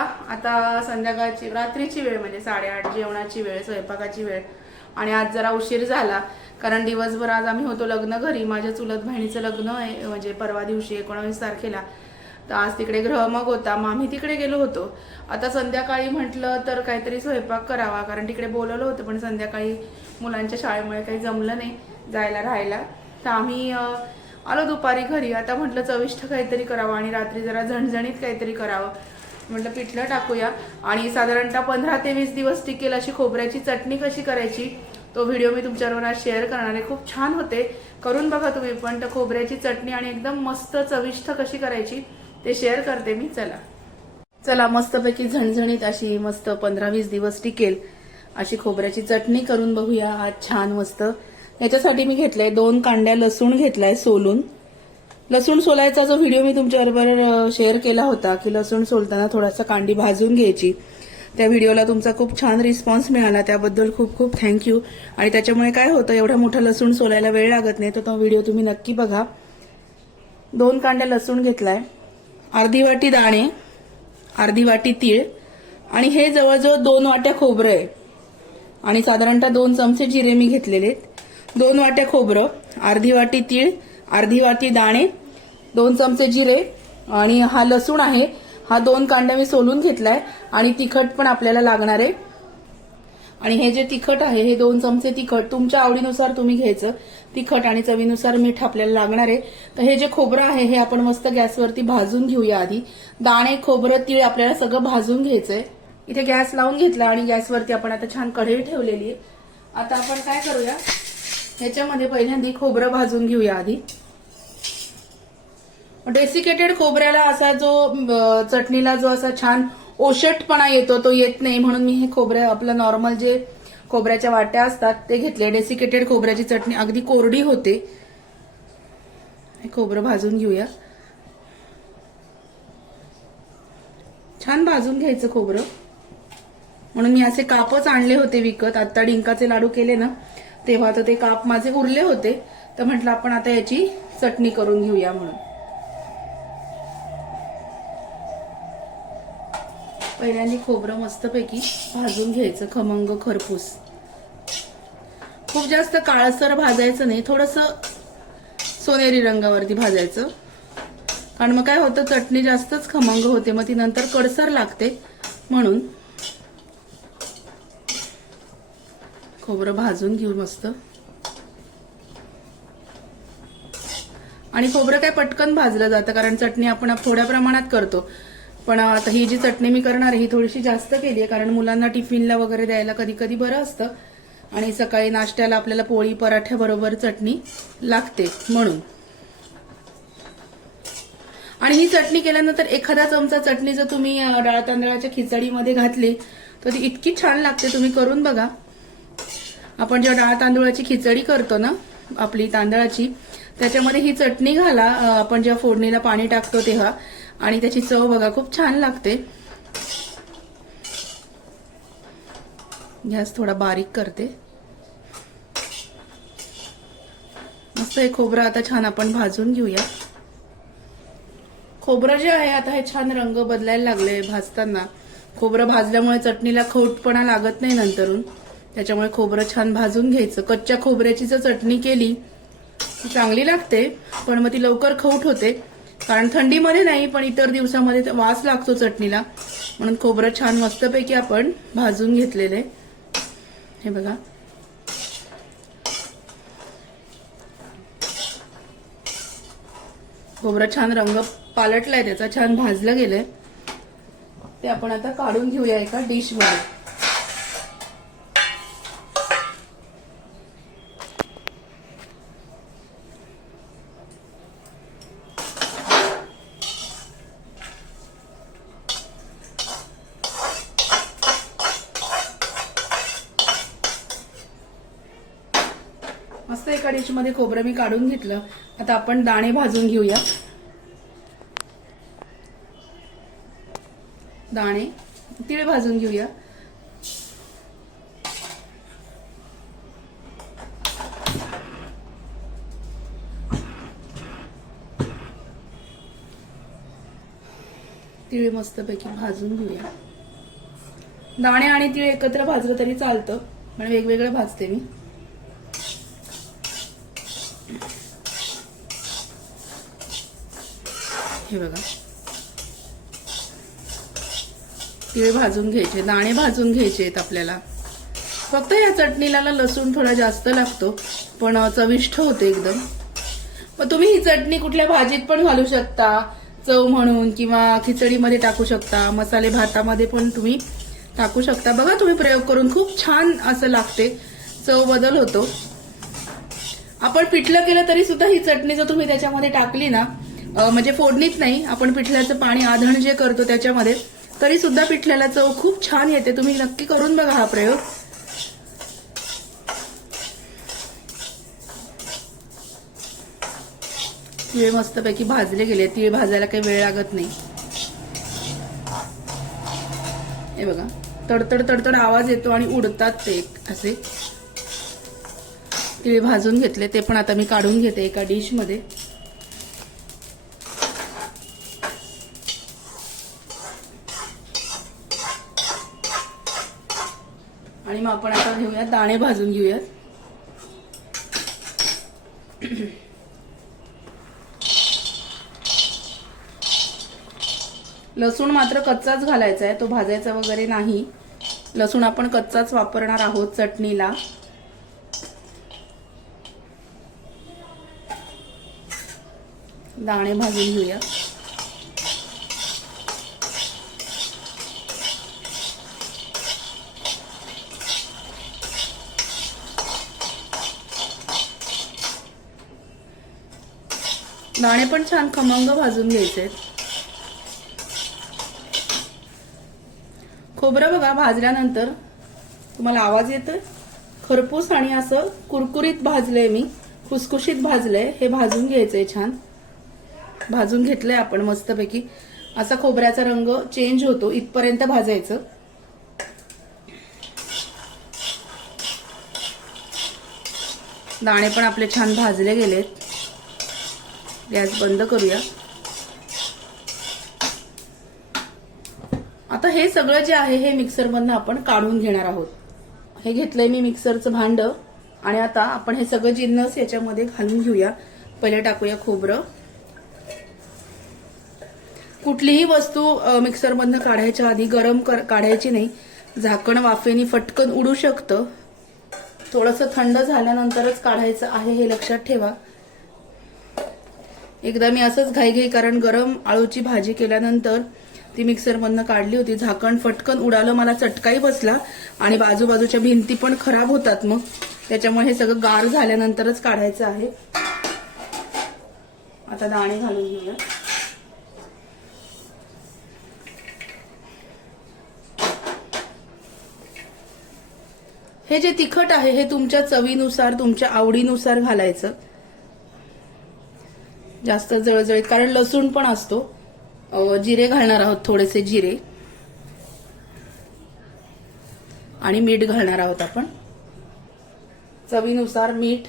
बघा आता संध्याकाळची रात्रीची वेळ म्हणजे साडेआठ जेवणाची वेळ स्वयंपाकाची वेळ. आणि आज जरा उशीर झाला कारण दिवसभर आज आम्ही होतो लग्न घरी. माझ्या चुलत बहिणीचं लग्न आहे म्हणजे परवा दिवशी एकोणावीस तारखेला. तर आज तिकडे ग्रहमग होता मग आम्ही तिकडे गेलो होतो. आता संध्याकाळी म्हटलं तर काहीतरी स्वयंपाक करावा कारण तिकडे बोलवलं होतं पण संध्याकाळी मुलांच्या शाळेमुळे काही जमलं नाही जायला राहायला. तर आम्ही आलो दुपारी घरी. आता म्हटलं चविष्ट काहीतरी करावं आणि रात्री जरा झणझणीत काहीतरी करावं. म्हटलं पिठलं टाकूया. आणि साधारणतः पंधरा ते वीस दिवस टिकेल अशी खोबऱ्याची चटणी कशी करायची तो व्हिडिओ मी तुमच्याबरोबर आज शेअर करणार आहे. खूप छान होते. करून बघा तुम्ही पण. तर खोबऱ्याची चटणी आणि एकदम मस्त चविष्ट कशी करायची ते शेअर करते मी. चला. चला मस्तपैकी झणझणीत अशी मस्त पंधरा वीस दिवस टिकेल. अशी खोबऱ्याची चटणी करून बघूया. आज छान मस्त. याच्यासाठी मी घेतलंय दोन कांड्या लसूण घेतलाय सोलून. लसूण सोलायचा जो व्हिडिओ मी तुमच्याबरोबर शेअर केला होता की लसूण सोलताना थोडासा कांडी भाजून घ्यायची. त्या व्हिडिओला तुमचा खूप छान रिस्पॉन्स मिळाला. त्याबद्दल खूप खूप थँक्यू आणि त्याच्यामुळे काय होतं एवढा मोठा लसूण सोलायला वेळ लागत नाही तर तो व्हिडिओ तुम्ही नक्की बघा. दोन कांड्या लसूण घेतलाय. अर्धी वाटी दाणे अर्धी वाटी तीळ आणि हे जवळजवळ दोन वाट्या खोबरं आहे. आणि साधारणतः दोन चमचे जिरे मी घेतलेले आहेत. दोन वाट्या खोबरं अर्धी वाटी तीळ अर्धी वाटी दाणे दोन चमचे जिरे आणि हा लसूण आहे. हा दोन कांड्या मी सोलून घेतलाय आणि तिखट पण आपल्याला लागणार आहे. आणि हे जे तिखट आहे हे दोन चमचे तिखट तुमच्या आवडीनुसार तुम्ही घ्यायचं. तिखट आणि चवीनुसार मीठ आपल्याला लागणार आहे. तर हे जे खोबरं आहे हे आपण मस्त गॅसवरती भाजून घेऊया आधी. दाणे खोबरं तीळ आपल्याला सगळं भाजून घ्यायचंय. इथे गॅस लावून घेतला आणि गॅसवरती आपण आता छान कढई ठेवलेली आहे. आता आपण काय करूया? ह्याच्यामध्ये पहिल्यांदा खोबरं भाजून घेऊया आधी. डेसिकेटेड खोबऱ्याला असा जो चटणीला जो असा छान ओशटपणा येतो तो येत नाही. म्हणून मी हे खोबऱ्या आपलं नॉर्मल जे खोबऱ्याच्या वाट्या असतात ते घेतले. डेसिकेटेड खोबऱ्याची चटणी अगदी कोरडी होते. हे खोबरं भाजून घेऊया. छान भाजून घ्यायचं खोबरं. म्हणून मी असे कापच आणले होते विकत. आता डिंकाचे लाडू केले ना तेव्हा तर ते काप माझे उरले होते. तर म्हटलं आपण आता याची चटणी करून घेऊया म्हणून. पहिल्यांदा खोबरं मस्तपैकी भाजून घ्यायचं खमंग खरपूस. खूप जास्त काळसर भाजायचं नाही थोडस सोनेरी रंगावरती भाजायचं. कारण मग काय होतं चटणी जास्तच खमंग होते मग ती नंतर कडसर लागते. म्हणून खोबरं भाजून घेऊ मस्त. आणि खोबरं काय पटकन भाजलं जातं कारण चटणी आपण थोड्या प्रमाणात करतो. पण आता ही जी चटणी मी करणार आहे ही थोडीशी जास्त केली आहे कारण मुलांना टिफिनला वगैरे द्यायला कधी कधी बरं असतं. आणि सकाळी नाश्त्याला आपल्याला पोळी पराठ्याबरोबर चटणी लागते म्हणून. आणि ही चटणी केल्यानंतर एखादा चमचा चटणी जर तुम्ही डाळ तांदळाच्या खिचडीमध्ये घातली तर ती इतकी छान लागते तुम्ही करून बघा. आपण जेव्हा डाळ तांदूळाची खिचडी करतो ना आपली तांदळाची त्याच्यामध्ये ही चटणी घाला आपण जेव्हा फोडणीला पाणी टाकतो तेव्हा. आणि त्याची चव बघा खूप छान लागते. गॅस थोडा बारीक करते. मस्त हे खोबरं आता छान आपण भाजून घेऊया. खोबरं जे आहे आता हे छान रंग बदलायला लागले भाजताना. खोबरं भाजल्यामुळे चटणीला खौटपणा लागत नाही नंतरून. त्याच्यामुळे खोबरं छान भाजून घ्यायचं. कच्च्या खोबऱ्याची जर चटणी केली ती चांगली लागते पण मग ती लवकर खौट होते. कारण थंडीमध्ये नाही पण इतर दिवसामध्ये तर वास लागतो चटणीला. म्हणून खोबरं छान मस्तपैकी आपण भाजून घेतलेले. हे बघा. खोबरं छान रंग पालटलाय त्याचा छान भाजलं गेलंय. ते आपण आता काढून घेऊया एका डिशमध्ये. मस्त एका डिशमध्ये खोबरं मी काढून घेतलं. आता आपण दाणे भाजून घेऊया. दाणे तिळ भाजून घेऊया. तिळ मस्तपैकी भाजून घेऊया. दाणे आणि तिळ एकत्र भाजलं तरी चालतं पण वेगवेगळं भाजते मी. हे बघा. तीळ भाजून घ्यायचे दाणे भाजून घ्यायचे आहेत आपल्याला. फक्त या चटणीला ना लसूण थोडा जास्त लागतो पण चविष्ट होते एकदम. मग तुम्ही ही चटणी कुठल्या भाजीत पण घालू शकता. चव म्हणून किंवा खिचडीमध्ये टाकू शकता. मसाले भातामध्ये पण तुम्ही टाकू शकता. बघा तुम्ही प्रयोग करून खूप छान असं लागते. चव बदल होतो. आपण पिठलं केलं तरी सुद्धा ही चटणी जर तुम्ही त्याच्यामध्ये टाकली ना म्हणजे फोडणीत नाही. आपण पिठल्याचं पाणी आधण जे करतो त्याच्यामध्ये तरी सुद्धा पिठल्याला चव खूप छान येते. तुम्ही नक्की करून बघा हा प्रयोग. तिळ मस्तपैकी भाजले गेले. तिळ भाजायला काही वेळ लागत नाही. हे बघा. तडतड तडतड आवाज येतो आणि उडतात ते असे. तिळ भाजून घेतले. ते पण आता मी काढून घेते एका डिशमध्ये. आणि मग आपण आता घेऊयात दाणे भाजून घेऊयात. लसूण मात्र कच्चाच घालायचा आहे तो भाजायचा वगैरे नाही. लसूण आपण कच्चाच वापरणार आहोत चटणीला. दाणे भाजून घेऊया. दाणे पण छान खमंग भाजून घ्यायचे. खोबरं बघा भाजल्यानंतर तुम्हाला आवाज येतोय? खरपूस आणि असं कुरकुरीत भाजलंय मी. खुसखुशीत भाजलंय. हे भाजून घ्यायचंय छान. भाजून घेतलंय आपण मस्तपैकी. असा खोबऱ्याचा रंग चेंज होतो. इथपर्यंत भाजायचं. दाणे पण आपले छान भाजले गेलेत. गॅस बंद करूया. आता हे सगळं जे आहे हे मिक्सरमधनं आपण काढून घेणार आहोत. हे घेतलंय मी मिक्सरचं भांड आणि आता आपण हे सगळं जिन्नस याच्यामध्ये घालून घेऊया. पहिले टाकूया खोबरं. कुठलीही वस्तू मिक्सरमधनं काढायच्या आधी गरम काढायची नाही. झाकण वाफेनी फटकन उडू शकतं. थोडंसं थंड झाल्यानंतरच काढायचं आहे हे लक्षात ठेवा. एकदा मी असंच घाईघाई कारण गरम आळूची भाजी केल्यानंतर ती मिक्सरमधनं काढली होती. झाकण फटकन उडालं मला चटकाही बसला. आणि बाजूबाजूच्या भिंती पण खराब होतात मग. त्याच्यामुळे हे सगळं गार झाल्यानंतरच काढायचं आहे. आता दाणे घालून घेऊया. हे जे तिखट आहे हे तुमच्या चवीनुसार तुमच्या आवडीनुसार घालायचं. जास्त जळजळीत कारण लसूण पण असतो. जिरे घालणार आहोत थोडेसे जिरे. आणि मीठ घालणार आहोत आपण. चवीनुसार मीठ.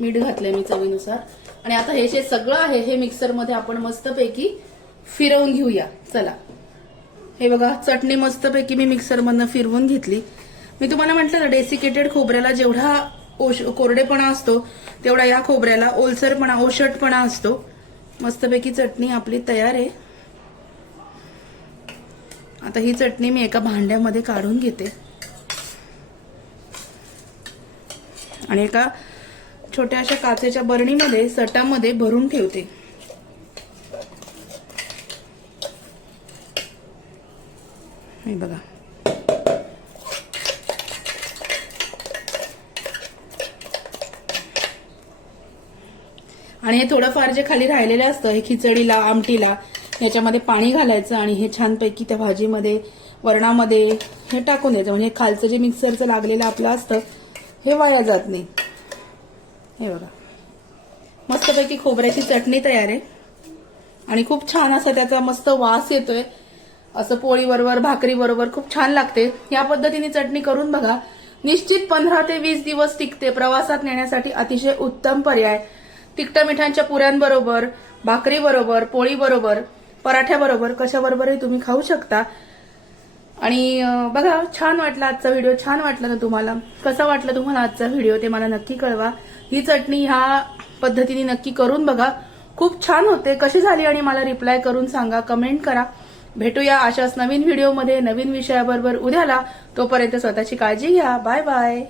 मीठ घातलंय मी चवीनुसार. आणि आता हे जे सगळं आहे हे मिक्सरमध्ये आपण मस्तपैकी फिरवून घेऊया. चला. हे बघा चटणी मस्तपैकी मी मिक्सरमधनं फिरवून घेतली. मी तुम्हाला म्हटलं ना डेसिकेटेड खोबऱ्याला जेवढा ओश कोरडेपणा असतो तेवढा या खोबऱ्याला ओलसरपणा ओशटपणा असतो. मस्तपैकी चटणी आपली तयार आहे. आता ही चटणी मी एका भांड्यामध्ये काढून घेते. आणि एका छोट्या अशा काचेच्या बरणीमध्ये सटामध्ये भरून ठेवते. हे बघा. आणि हे थोडंफार जे खाली राहिलेलं असतं हे खिचडीला आमटीला याच्यामध्ये पाणी घालायचं आणि हे छानपैकी त्या भाजीमध्ये वरणामध्ये हे टाकून द्यायचं. म्हणजे खालचं जे मिक्सरचं लागलेलं आपलं असतं हे वाया जात नाही. हे बघा. मस्तपैकी खोबऱ्याची चटणी तयार आहे. आणि खूप छान असा त्याचा मस्त वास येतोय. असं पोळीबरोबर भाकरीबरोबर भाकरी बरोबर खूप छान लागते. या पद्धतीने चटणी करून बघा. निश्चित पंधरा ते वीस दिवस टिकते. प्रवासात नेण्यासाठी अतिशय उत्तम पर्याय. तिखट मिठांच्या पुऱ्यांबरोबर भाकरीबरोबर पोळीबरोबर पराठ्याबरोबर कशाबरोबरही तुम्ही खाऊ शकता. आणि बघा छान वाटला आजचा व्हिडिओ छान वाटला ना तुम्हाला. कसा वाटला तुम्हाला आजचा व्हिडिओ ते मला नक्की कळवा. ही चटणी ह्या पद्धतीने नक्की करून बघा. खूप छान होते. कशी झाली आणि मला रिप्लाय करून सांगा कमेंट करा. भेटूया अशाच नवीन व्हिडिओमध्ये नवीन विषयाबरोबर उद्याला. तोपर्यंत स्वतःची काळजी घ्या. Bye bye.